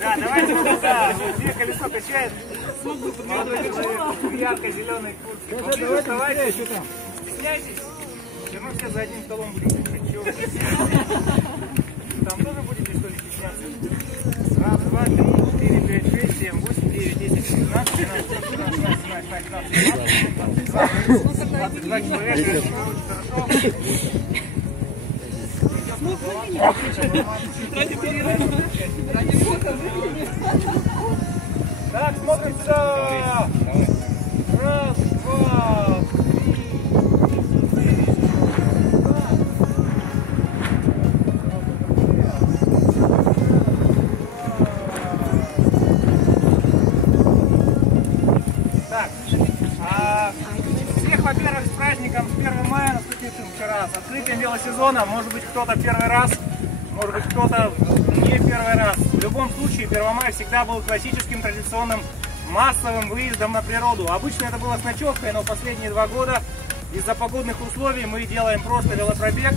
Да, давайте вот сюда. Где колесо качает. Ярко-зеленой куртки. Давайте еще там. Стесняйтесь. Все равно все за одним столом будете кушать. Там тоже будете что ли стесняться? Раз, два, три, 4, 5, 6, 7, 8, 9, 10, 12, 13, 14, 15, 16, 17, 22 человека. Хорошо. Так, смотрим сюда. Раз, два, три, 4. Так, всех, во-первых, с праздником, с 1 мая, наступившим вчера, с открытием велосезона. Может быть, кто-то первый раз, может быть, кто-то не первый раз. В любом случае, 1 мая всегда был классическим, традиционным, массовым выездом на природу. Обычно это было с ночевкой, но последние 2 года из-за погодных условий мы делаем просто велопробег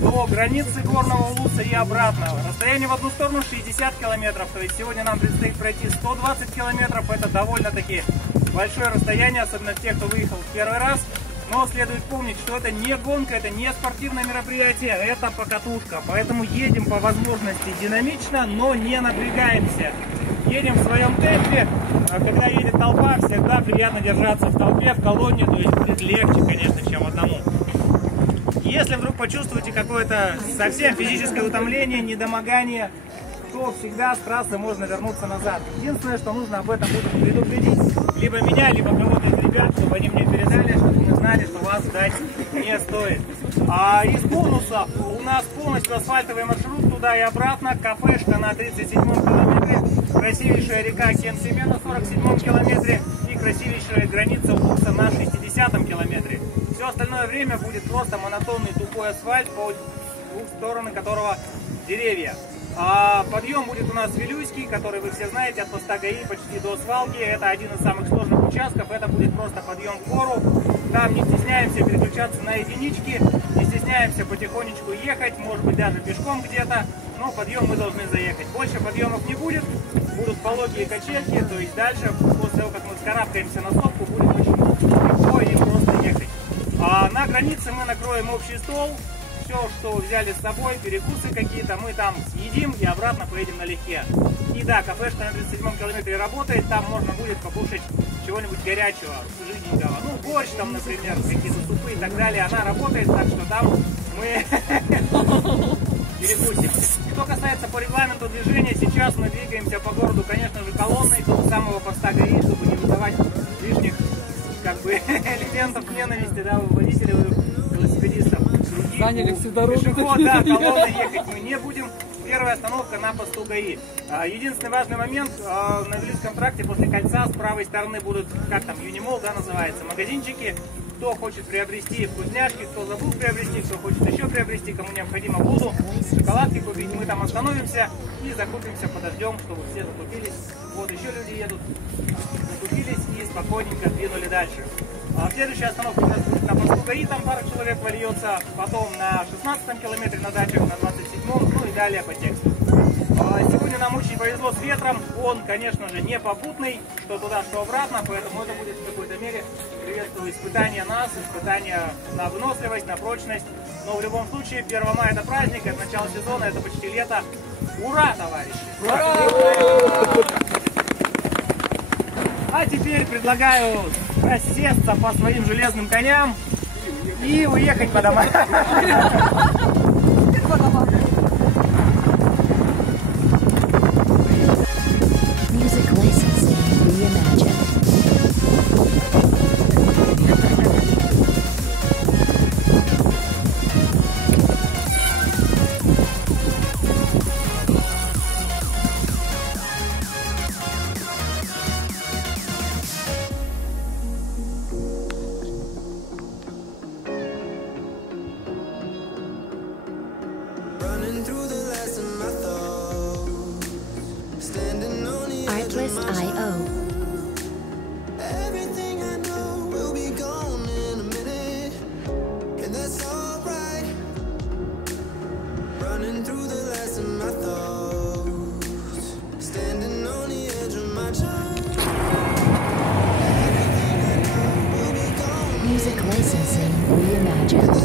до границы горного улуса и обратно. Расстояние в одну сторону 60 километров, то есть сегодня нам предстоит пройти 120 километров. Это довольно-таки большое расстояние, особенно тех, кто выехал в первый раз. Но следует помнить, что это не гонка, это не спортивное мероприятие, это покатушка. Поэтому едем по возможности динамично, но не напрягаемся. Едем в своем темпе. Когда едет толпа, всегда приятно держаться в толпе, в колонне, то есть будет легче, конечно, чем одному. Если вдруг почувствуете какое-то совсем физическое утомление, недомогание, то всегда с трассы можно вернуться назад. Единственное, что нужно об этом будет предупредить либо меня, либо кого-то из ребят, чтобы они мне передали, чтобы мы знали, что вас ждать не стоит. Из бонуса у нас полностью асфальтовый маршрут туда и обратно, кафешка на 37-м километре, красивейшая река Кен-Семе на 47-м километре и красивейшая граница Улуса на 60-м километре. Все остальное время будет просто монотонный тупой асфальт, по двух сторонам которого деревья. Подъем будет у нас Вилюйский, который вы все знаете, от поста ГАИ почти до свалки. Это один из самых сложных участков. Это будет просто подъем в гору. Там не стесняемся переключаться на единички, не стесняемся потихонечку ехать, может быть даже пешком где-то, но подъем мы должны заехать. Больше подъемов не будет, будут пологие качельки, то есть дальше, после того, как мы вскарабкаемся на сопку, будет очень легко и просто ехать. На границе мы накроем общий стол. Все, что взяли с собой, перекусы какие-то, мы там съедим и обратно поедем налегке. И да, кафешка на 37-м километре работает, там можно будет покушать чего-нибудь горячего, жиденького. Ну, борщ там, например, какие-то супы и так далее. Она работает, так что там мы перекусим. Что касается по регламенту движения, сейчас мы двигаемся по городу, конечно же, колонной до самого поста ГАИ, чтобы не вызывать лишних элементов ненависти, да, у водителей, у велосипедистов. Заняли всю дорогу. Да, колонной ехать мы не будем. Первая остановка на посту ГАИ. Единственный важный момент, на Вилюйском тракте после кольца с правой стороны будут, как там, Юнимол, да, называется, магазинчики. Кто хочет приобрести вкусняшки, кто забыл приобрести, кто хочет еще приобрести, кому необходимо воду, шоколадки купить, мы там остановимся и закупимся, подождем, чтобы все закупились. Вот еще люди едут, закупились и спокойненько двинули дальше. Следующая остановка у нас будет на посту ГАИ, там пара человек вольется, потом на 16-м километре на дачах, на 27-м, ну и далее по тексту. Сегодня нам очень повезло с ветром, он, конечно же, не попутный, что туда, что обратно, поэтому это будет в какой-то мере приветствовать испытание нас, испытание на выносливость, на прочность. Но в любом случае, 1 мая это праздник, это начало сезона, это почти лето. Ура, товарищи! Ура! А теперь предлагаю рассесться по своим железным коням и уехать по домам. Music licensing reimagined. Licensing Reimagined.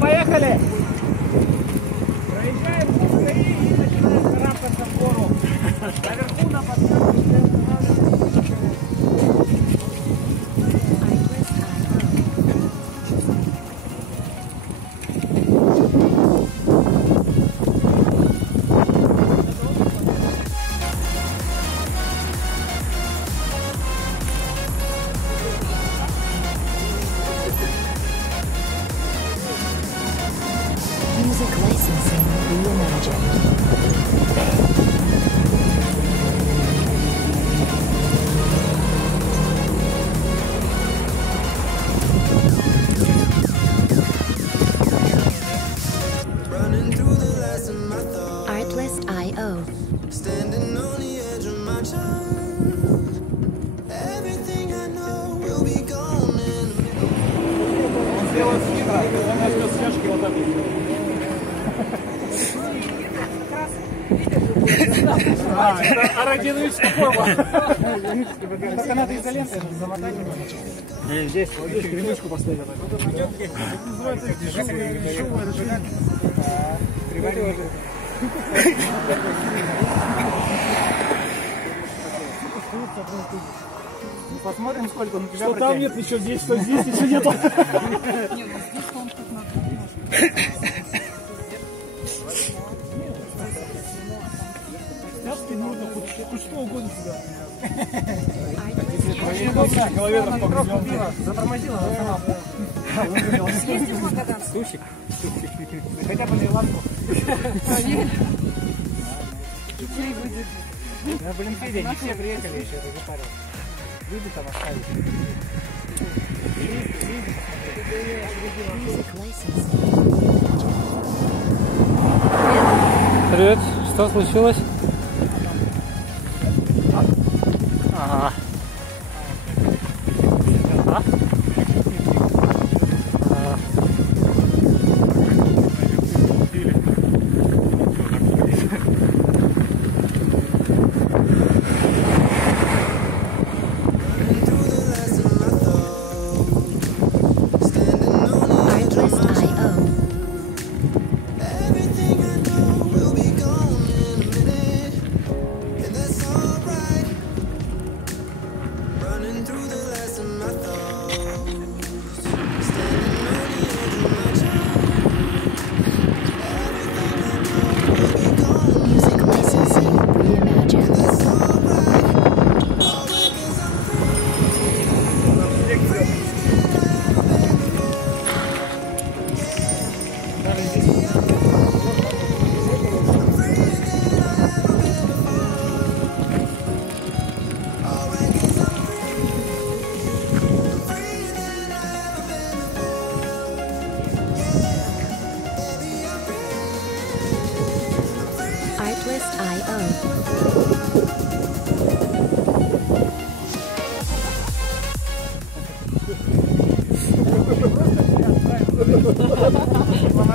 Поехали! Проезжаем скорее и начинаем карабкаться в гору. Наверху на подсказке. Music Licensing Reimagined. Artlist.io. Standing on the edge of my time. Everything I know will be gone in a minute. Он сделает снега, он возьмет снежки вот так вот. Это Арадинович такой. Только надо изолентой замотать. Здесь, вот здесь перемычку поставить. Это называется дешевое решение. Посмотрим, сколько он у тебя. Что там нет еще здесь, что здесь еще нету. Хоть что угодно сюда. Затормозила, Сусик. Хотя бы на лапку. На Блинфиде не все приехали еще, это запарил. Люди там оставили. Привет, что случилось? Ага. А?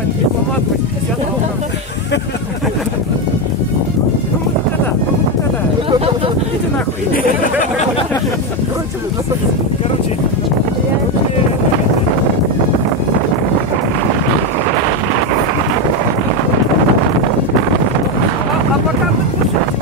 Дипломат 80 Иди нахуй. Короче. А пока вы слушаете.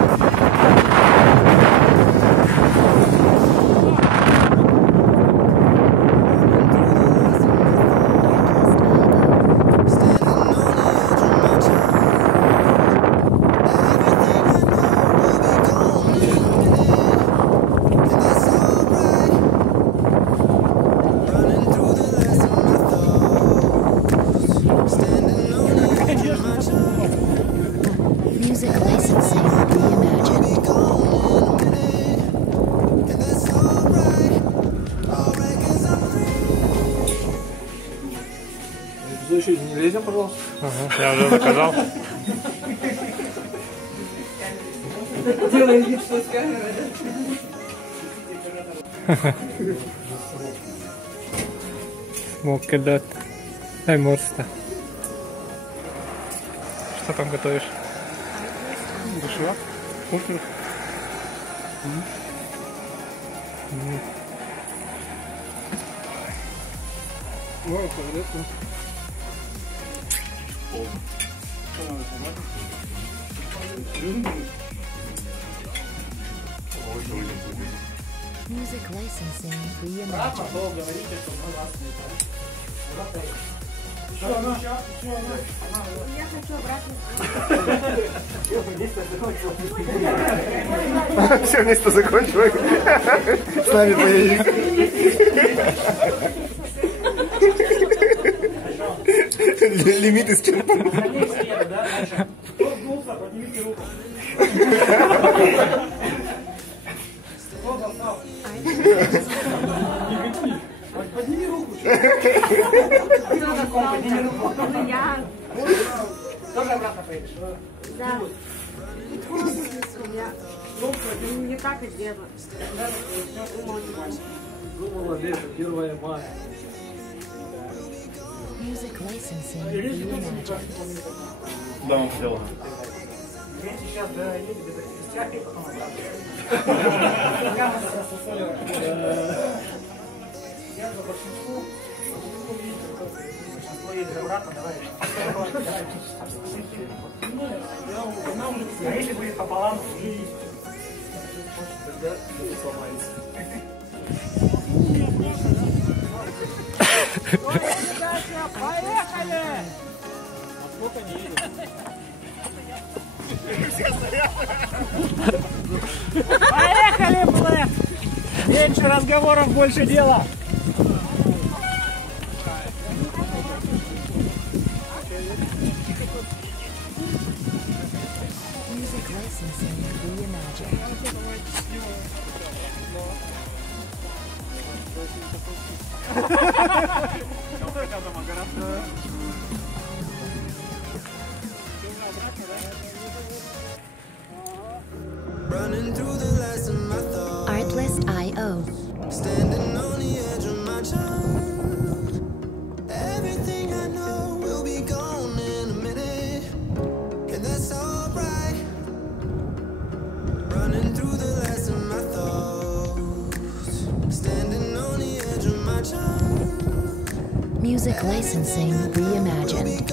Music Licensing Reimagined. Еще не лезем, пожалуйста. Я уже заказал. Делай вид, что с камерой, да? Моккедот. Дай морста. Что там готовишь? Доширак? Куртер? Ну, интересно. Music licensing reimagined. Все вместе закончилось. С нами поедешь. Лимит исчерпан. Кто сдулся, поднимите руку. Подними руку. Я. Тоже обратно поедешь? Да. Я не так и делаю. Думала, лето, 1 мая. Music licensing reimagined. Да, он сделал. Я сейчас доедет до Крестьяки, потом обратно. Я вас рассусолю. Я за большинству. Большинство едет обратно, давай. А если будет пополам, и... Тогда это сломается. Поехали! Поехали, Блэк! Меньше разговоров, больше дела! Music licensing reimagined. Running through the last of my thoughts, Artlist.io. standing on the edge of my time. Everything I know will be gone in a minute, and that's alright. Running through the last of my thoughts, standing on the edge of my time. Music licensing reimagined.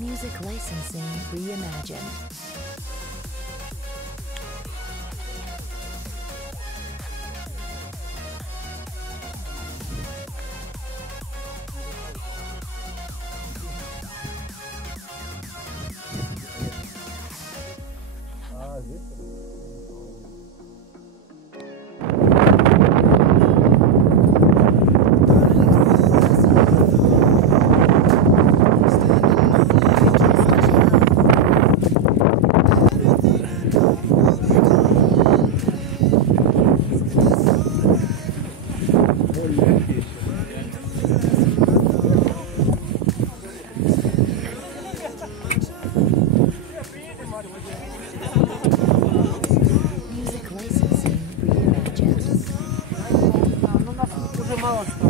Music licensing reimagined. Music licensing reimagined. Уже мало что.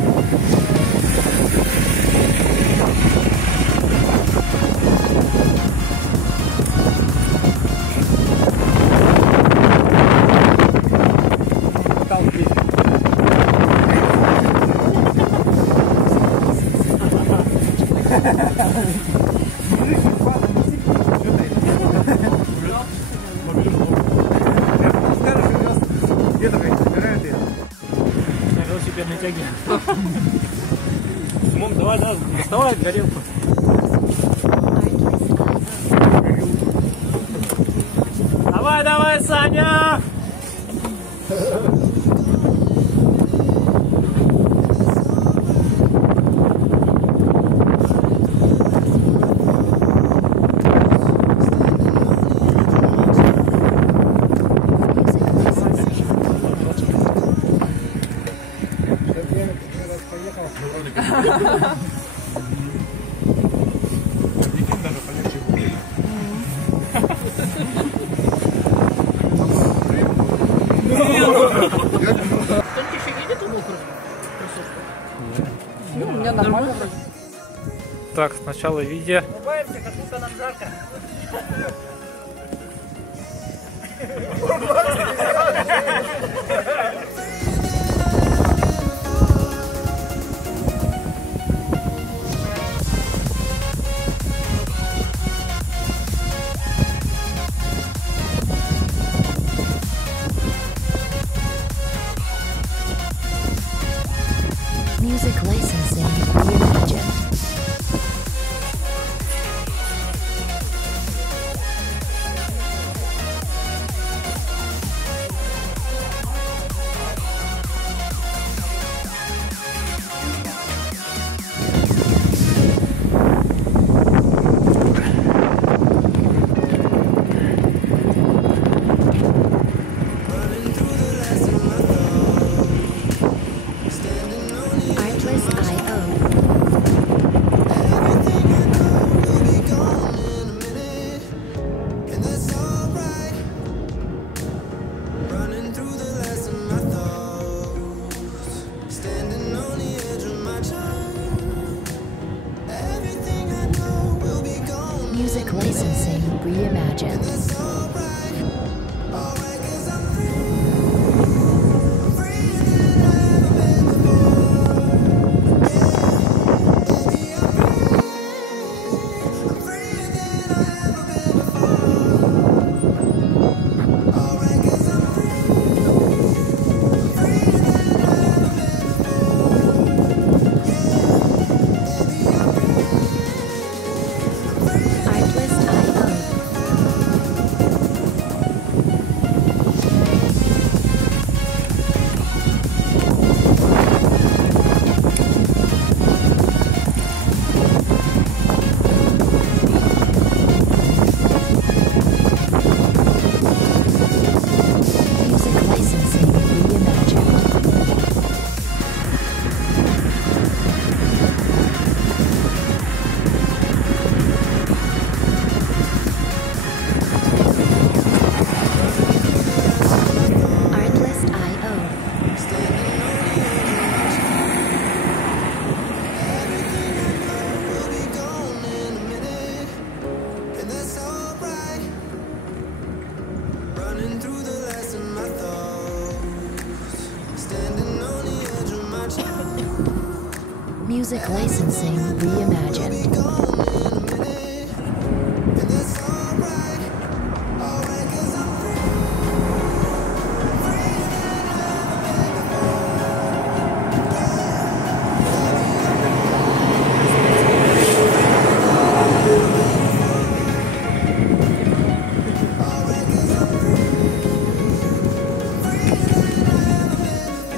Artlist.io. На велосипедной тяге. Димон, давай, да, доставай горелку. Давай, давай, Саня! Так, сначала видео. Улыбаемся, как будто нам жарко. Music licensing reimagined. Music licensing reimagined. Music licensing reimagined.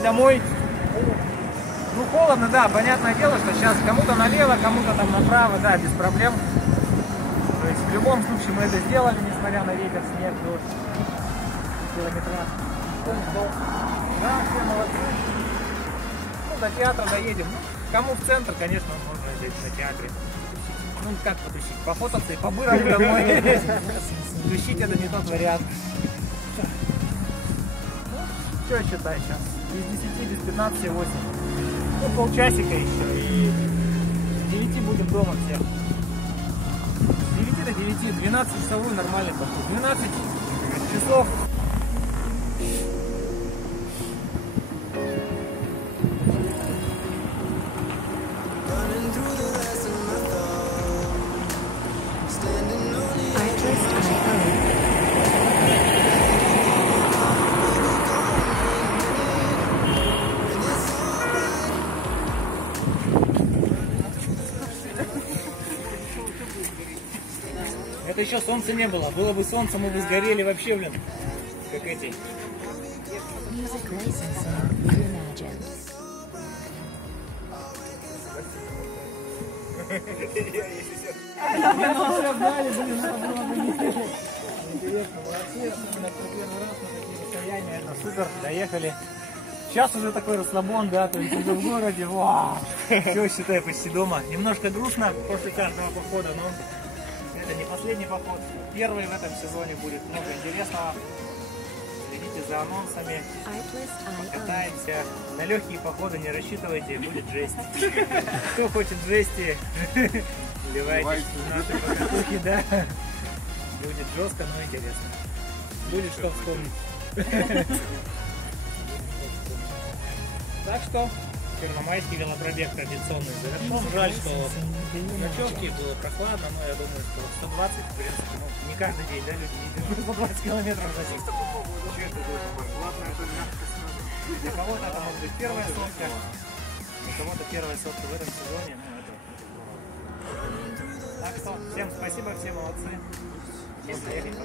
Домой. Ну, холодно, да, понятное дело, что сейчас кому-то налево, кому-то там направо, да, без проблем. То есть в любом случае мы это сделали, несмотря на ветер, снег, дождь, километраж. Да, все молодцы. Ну, до театра доедем. Ну, кому в центр, конечно, можно здесь на театре. Ну, как потусить? Пофотаться и побырать домой. Тусить это не тот вариант. Ну, что считай сейчас? Без 10, без 15, 8. Ну, полчасика еще. И с 9 будем дома все. С 9 до 9, 12 часовой нормальный поход. 12 часов. Это еще солнца не было. Было бы солнце, мы бы сгорели вообще, блин. Как эти. Music licensing reimagined. Интересно, молодцы, особенно кто первый раз на такие расстояния, это супер, доехали. Сейчас уже такой расслабон, да, то есть уже в городе, вау, все, считай, почти дома. Немножко грустно после каждого похода, но это не последний поход. Первый в этом сезоне будет много интересного. Следите за анонсами, Artlist IO. катаемся. На легкие походы не рассчитывайте, будет жесть. Кто хочет жести, вливайтесь в наши покатухи, да. Будет жестко, но интересно. Будет что вспомнить. Так что первомайский велопробег традиционный завершен. Жаль, что в ночевке было прохладно, но я думаю, что 120, в принципе, ну, не каждый день, да, люди ездят 120 километров за день. Для кого-то это может быть первая сотка, для кого-то первая сотка в этом сезоне, ну, это. Так что всем спасибо, все молодцы. Всем доехать.